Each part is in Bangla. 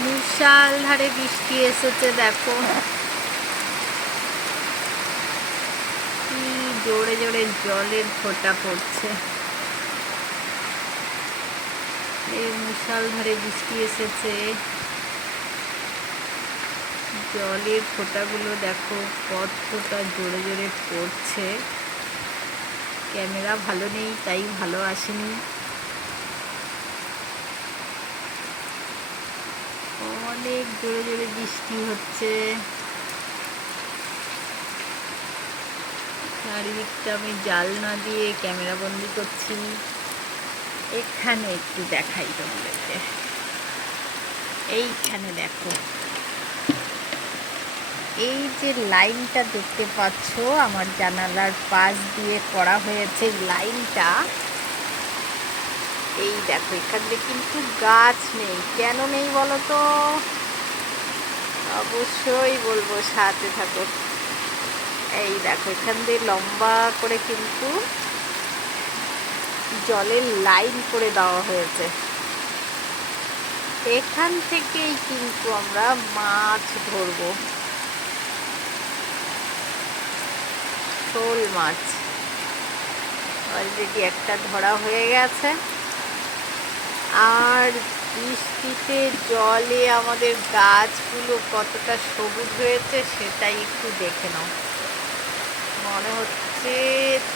মুষলধারে বৃষ্টি এসেছে, দেখো কি জোরে জোরে জলের ফোঁটা পড়ছে। এই মুষলধারে বৃষ্টি এসেছে, জলের ফোঁটাগুলো দেখো কতটা জোরে জোরে পড়ছে। ক্যামেরা ভালো নেই, তাই ভালো আসেনি। অনেক জোরে জোরে বৃষ্টি হচ্ছে, চারিদিকটা আমি জানলা দিয়ে ক্যামেরা বন্দি করছি। এখানে একটু দেখাই তোমাদেরকে, এইখানে দেখো, এই যে লাইনটা দেখতে পাচ্ছ আমার জানালার পাশ দিয়ে করা হয়েছে লাইনটা, এই দেখো এখানে কিন্তু গাছ নেই। কেন নেই বলো তো? অবশ্যই বলবো, সাথে থাকো। এই দেখো এখান দিয়ে লম্বা করে কিন্তু জলের লাইন করে দেওয়া হয়েছে। এখান থেকেই কিন্তু আমরা মাছ ধরবো, শোল মাছ। অলরেডি একটা ধরা হয়ে গেছে। আর বৃষ্টিতে জলে আমাদের গাছগুলো কতটা সবুজ হয়েছে সেটাই একটু দেখে নাও। মনে হচ্ছে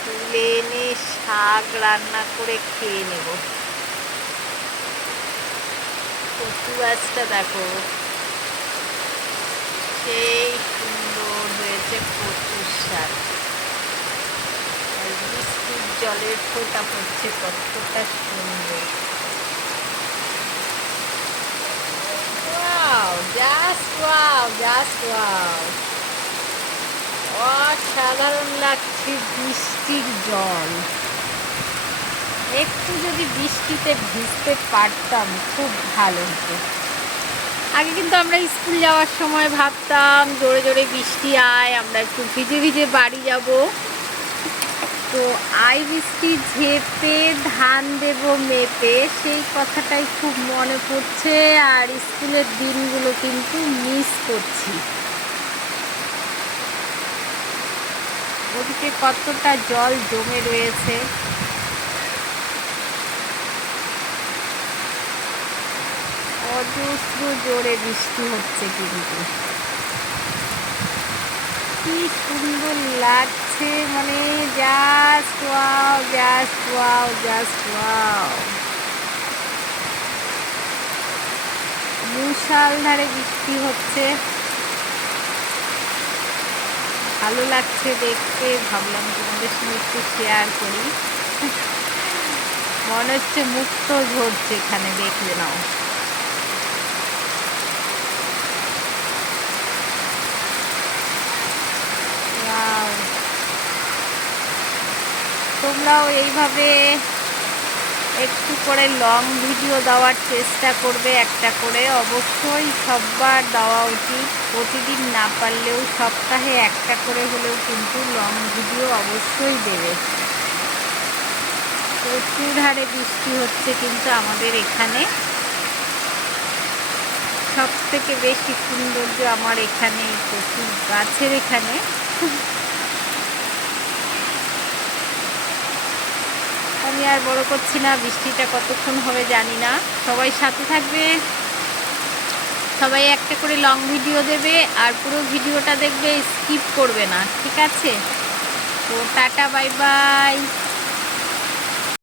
তুলে এনে শাক রান্না করে খেয়ে নেব। কচু গাছটা দেখো সেই সুন্দর হয়েছে, কচুর শাক। আর বৃষ্টির জলের ফোঁটা পড়ছে কতটা সুন্দর। জাস্ট ওয়াও, জাস্ট ওয়াও, অসাধারণ লাগছে বৃষ্টির জল। একটু যদি বৃষ্টিতে ভিজতে পারতাম খুব ভালো হতো। আগে কিন্তু আমরা স্কুল যাওয়ার সময় ভাবতাম জোরে জোরে বৃষ্টি আয়, আমরা একটু ভিজে ভিজে বাড়ি যাব। তো আই বৃষ্টি ঝেপে ধান দেব মেপে, সেই কথাটাই খুব মনে পড়ছে। আর স্কুলের দিনগুলো কিন্তু মিস করছি। ওদিকে কতটা জল জমে রয়েছে, অজস্র জোরে বৃষ্টি হচ্ছে, কিন্তু কি সুন্দর লাগছে, মানে just wow, just wow, just wow. মুষলধারে বৃষ্টি হচ্ছে, ভালো লাগছে দেখতে। ভাবলাম তোমাদের সঙ্গে একটু শেয়ার করি। মনে হচ্ছে মুক্ত ঝরছে এখানে, দেখলে নাও। তোমরাও এইভাবে একটু করে লং ভিডিও দেওয়ার চেষ্টা করবে, একটা করে। অবশ্যই সববার দেওয়া উচিত, প্রতিদিন না পারলেও সপ্তাহে একটা করে হলেও কিন্তু লং ভিডিও অবশ্যই দেবে। প্রচুর হারে বৃষ্টি হচ্ছে কিন্তু আমাদের এখানে। সব থেকে বেশি সৌন্দর্য আমার এখানে কচু গাছের এখানে। আমি আর বড় করছি না, বৃষ্টিটা কতক্ষণ হবে জানি না। সবাই সাথে থাকবে, সবাই একটা করে লং ভিডিও দেবে, আর পুরো ভিডিওটা দেখবে, স্কিপ করবে না, ঠিক আছে? তো টাটা, বাই বাই।